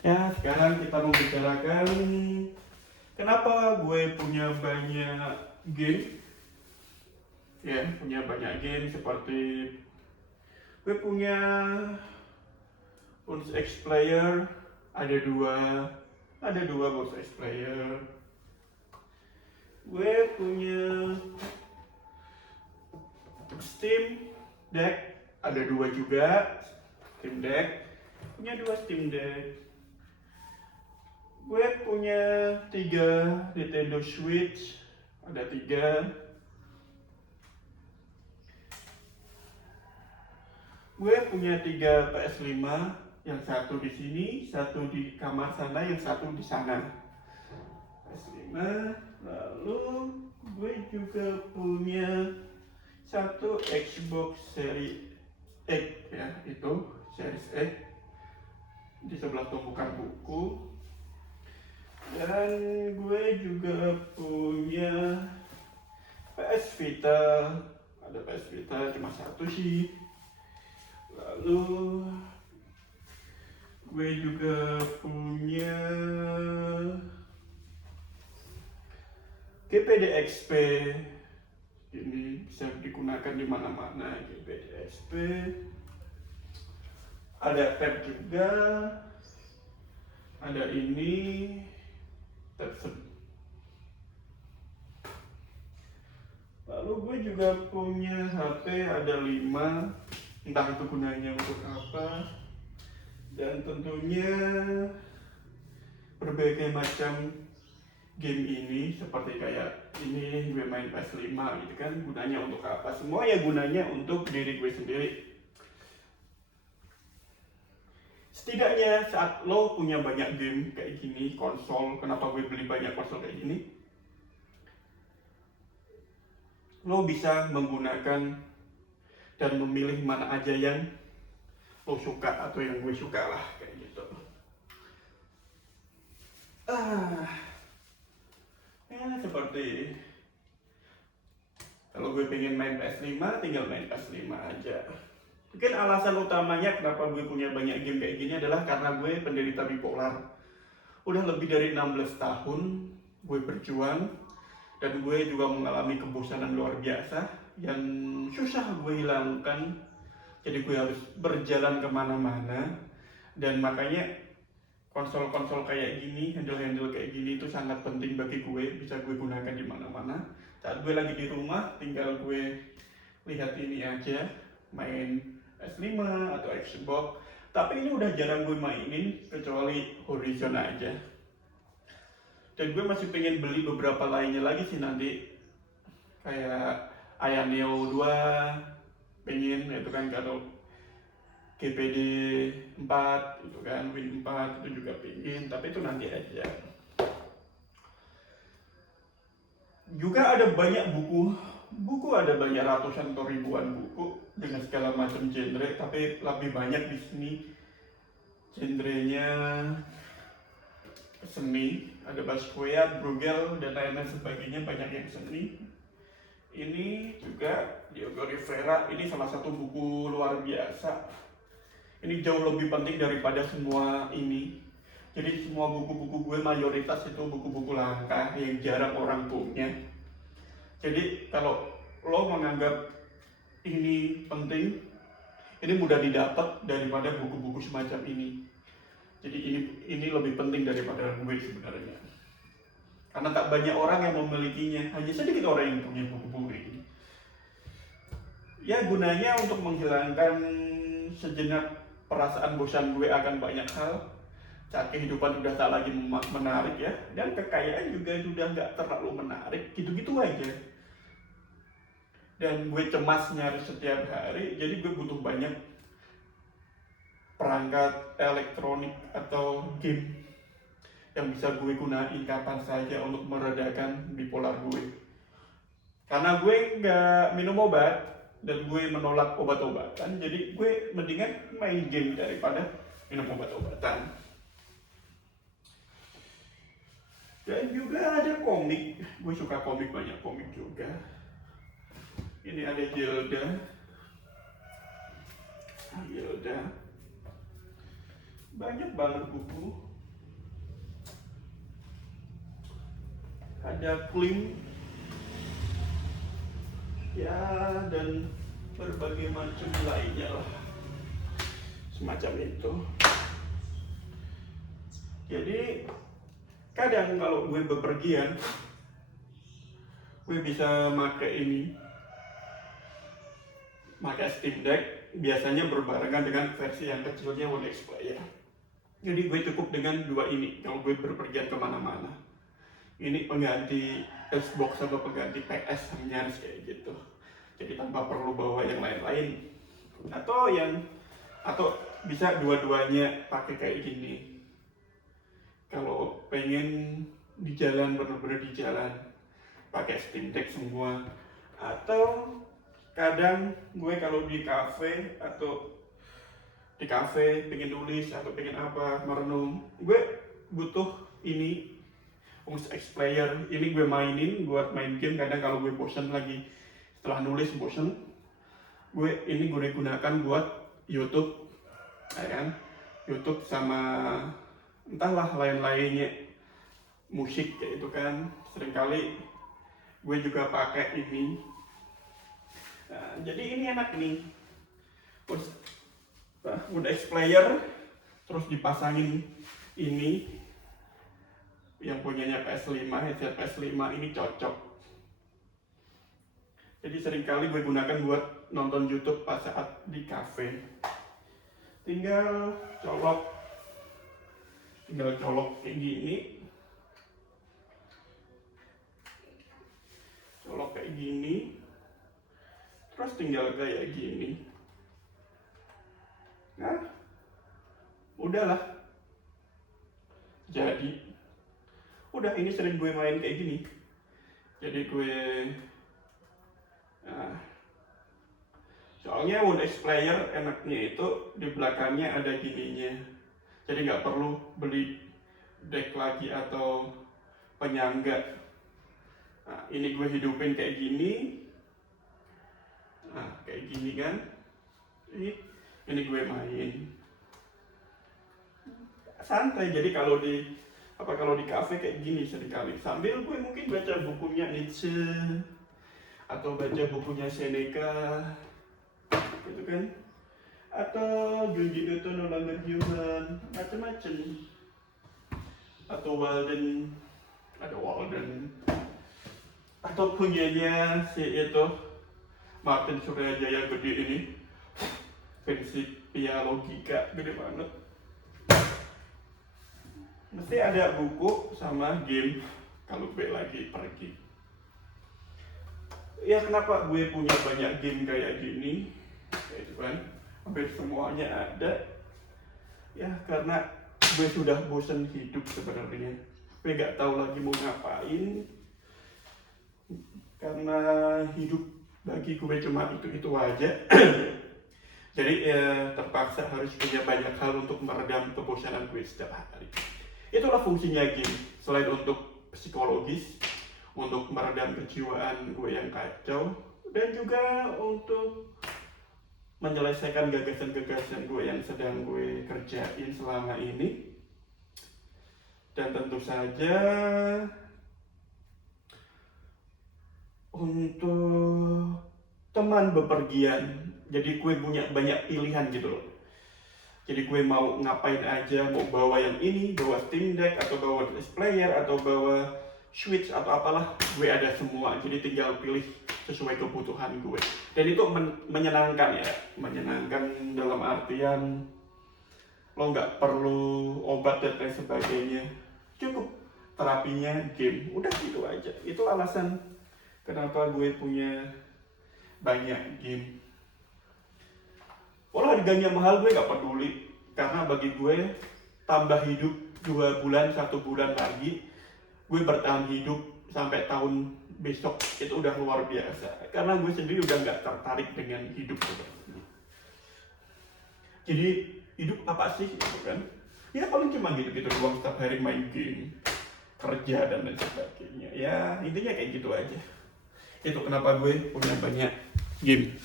Ya, sekarang kita membicarakan kenapa gue punya banyak game. Ya, punya banyak game seperti gue punya Bones X Player, ada dua Bones X Player. Gue punya Steam Deck, ada dua juga. Steam Deck, punya dua Steam Deck. Gue punya 3 Nintendo Switch, ada 3. Gue punya 3 PS5, yang satu di sini, satu di kamar sana, yang satu di sana. PS5, lalu gue juga punya satu Xbox Series X, ya itu Series X di sebelah tumpukan buku. Dan gue juga punya PS Vita, ada PS Vita cuma satu sih. Lalu gue juga punya GPD XP, ini bisa digunakan di mana-mana. GPD XP, ada tab juga, ada ini tab. Lalu gue juga punya HP, ada 5, entah itu gunanya untuk apa. Dan tentunya berbagai macam game ini, seperti kayak ini gue main PS5 gitu kan, gunanya untuk apa? Semua ya gunanya untuk diri gue sendiri. Setidaknya saat lo punya banyak game kayak gini, konsol, kenapa gue beli banyak konsol kayak gini? Lo bisa menggunakan dan memilih mana aja yang lo suka atau yang gue suka lah, kayak gitu. Ya seperti kalau gue pengen main PS5, tinggal main PS5 aja. Mungkin alasan utamanya kenapa gue punya banyak game kayak gini adalah karena gue penderita bipolar. Udah lebih dari 16 tahun gue berjuang, dan gue juga mengalami kebosanan luar biasa yang susah gue hilangkan. Jadi gue harus berjalan kemana-mana, dan makanya konsol-konsol kayak gini, handle-handle kayak gini itu sangat penting bagi gue, bisa gue gunakan di mana-mana. Saat gue lagi di rumah, tinggal gue lihat ini aja, main PS5 atau Xbox. Tapi ini udah jarang gue mainin, kecuali Horizon aja. Dan gue masih pengen beli beberapa lainnya lagi sih nanti, kayak Aya Neo 2, pengen itu kan, kalau GPD 4 itu kan, Win 4 itu juga pengen, tapi itu nanti aja. Juga ada banyak buku ada banyak ratusan atau ribuan buku dengan segala macam genre, tapi lebih banyak di sini genrenya seni. Ada Basquiat, Bruegel, dan lain-lain sebagainya, banyak yang seni. Ini juga Diego Rivera, ini salah satu buku luar biasa. Ini jauh lebih penting daripada semua ini. Jadi semua buku-buku gue mayoritas itu buku-buku langka yang jarang orang punya. Jadi kalau lo menganggap ini penting, ini mudah didapat daripada buku-buku semacam ini. Jadi ini lebih penting daripada gue sebenarnya. Karena tak banyak orang yang memilikinya, hanya sedikit orang yang punya buku-buku ini. Ya gunanya untuk menghilangkan sejenak perasaan bosan gue akan banyak hal. Saat kehidupan sudah tak lagi menarik ya, dan kekayaan juga sudah nggak terlalu menarik, gitu-gitu aja. Dan gue cemas nyari setiap hari, jadi gue butuh banyak perangkat elektronik atau game yang bisa gue gunain kapan saja untuk meredakan bipolar gue. Karena gue nggak minum obat dan gue menolak obat-obatan, jadi gue mendingan main game daripada minum obat-obatan. Dan juga ada komik, gue suka komik, banyak komik juga. Ini ada Zelda, banyak banget buku. ada klim, ya, dan berbagai macam lainnya lah, semacam itu. Jadi kadang kalau gue bepergian, gue bisa pakai Steam Deck, biasanya berbarengan dengan versi yang kecilnya One X Player. Jadi gue cukup dengan dua ini kalau gue berpergian kemana-mana. Ini pengganti Xbox atau pengganti PS, nyaris kayak gitu. Jadi tanpa perlu bawa yang lain-lain. Atau bisa dua-duanya pakai kayak gini. Kalau pengen di jalan, bener-bener di jalan, pakai Steam Deck semua. Atau kadang gue kalau di kafe pengen nulis atau pengen apa, merenung, gue butuh ini X Player. Ini gue mainin buat main game. Kadang kalau gue bosan lagi setelah nulis bosan, gue gunakan buat YouTube, ya kan? YouTube sama entahlah lain-lainnya, musik kayak itu kan. Seringkali gue juga pakai ini. Nah, jadi ini enak nih, udah X Player, terus dipasangin ini yang punyanya PS5, headset PS5 ini cocok. Jadi seringkali gue gunakan buat nonton YouTube pas saat di cafe. Tinggal colok kayak gini, terus tinggal kayak gini. Nah, udahlah. Jadi, udah, ini sering gue main kayak gini. Jadi gue, soalnya One X Player enaknya itu di belakangnya ada gininya. Jadi nggak perlu beli deck lagi atau penyangga. Nah, ini gue hidupin kayak gini. Nah, kayak gini kan. Ini gue main santai. Jadi kalau di kafe kayak gini seringkali sambil gue mungkin baca bukunya Nietzsche atau baca bukunya Seneca gitu kan, atau Junji Ito No Longer Human, macam-macam, atau Walden, atau punyanya si itu Martin Suryajaya gede ini, Principia Logica, gede banget. Mesti ada buku sama game kalau gue lagi pergi. Ya kenapa gue punya banyak game kayak gini, kayak itu kan, hampir semuanya ada. Ya karena gue sudah bosan hidup sebenarnya. Gue nggak tahu lagi mau ngapain. Karena hidup bagi gue cuma itu aja. Jadi terpaksa harus punya banyak hal untuk meredam kebosanan gue setiap hari. Itulah fungsinya game, selain untuk psikologis, untuk meredam kejiwaan gue yang kacau, dan juga untuk menyelesaikan gagasan-gagasan gue yang sedang gue kerjain selama ini. Dan tentu saja untuk teman bepergian, jadi gue punya banyak pilihan gitu loh. Jadi gue mau ngapain aja, mau bawa yang ini, bawa Steam Deck, atau bawa X Player, atau bawa Switch, atau apalah, gue ada semua. Jadi tinggal pilih sesuai kebutuhan gue. Dan itu menyenangkan ya, menyenangkan dalam artian lo nggak perlu obat dan lain sebagainya. Cukup terapinya game, udah gitu aja. Itu alasan kenapa gue punya banyak game. Walau harganya mahal gue gak peduli, karena bagi gue tambah hidup 2 bulan, 1 bulan lagi, gue bertahan hidup sampai tahun besok, itu udah luar biasa. Karena gue sendiri udah gak tertarik dengan hidup seperti ini. Jadi hidup apa sih gitu kan? Ya paling cuma gitu-gitu doang, setiap hari main game, kerja dan lain sebagainya. Ya intinya kayak gitu aja. Itu kenapa gue punya banyak game.